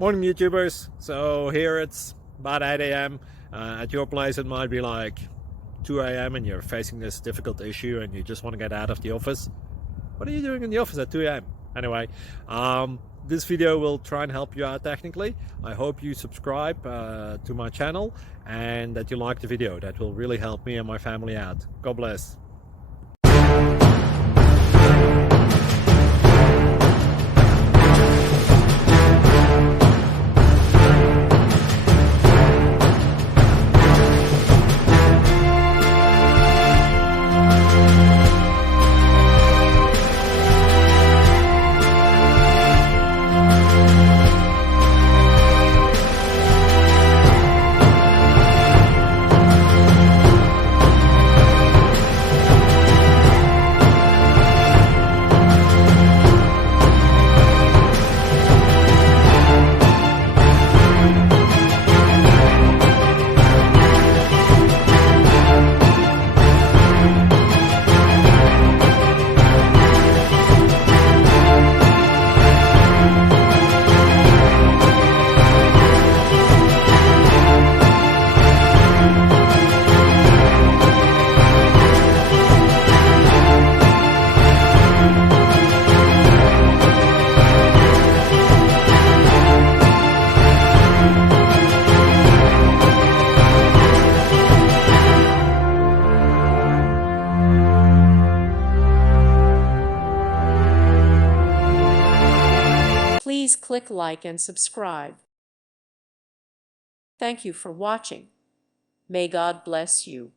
Morning YouTubers. So here it's about 8 a.m. At your place it might be like 2 a.m. and you're facing this difficult issue and you just want to get out of the office. What are you doing in the office at 2 a.m.? Anyway, this video will try and help you out technically. I hope you subscribe to my channel and that you like the video. That will really help me and my family out. God bless. Please click like and subscribe. Thank you for watching. May God bless you.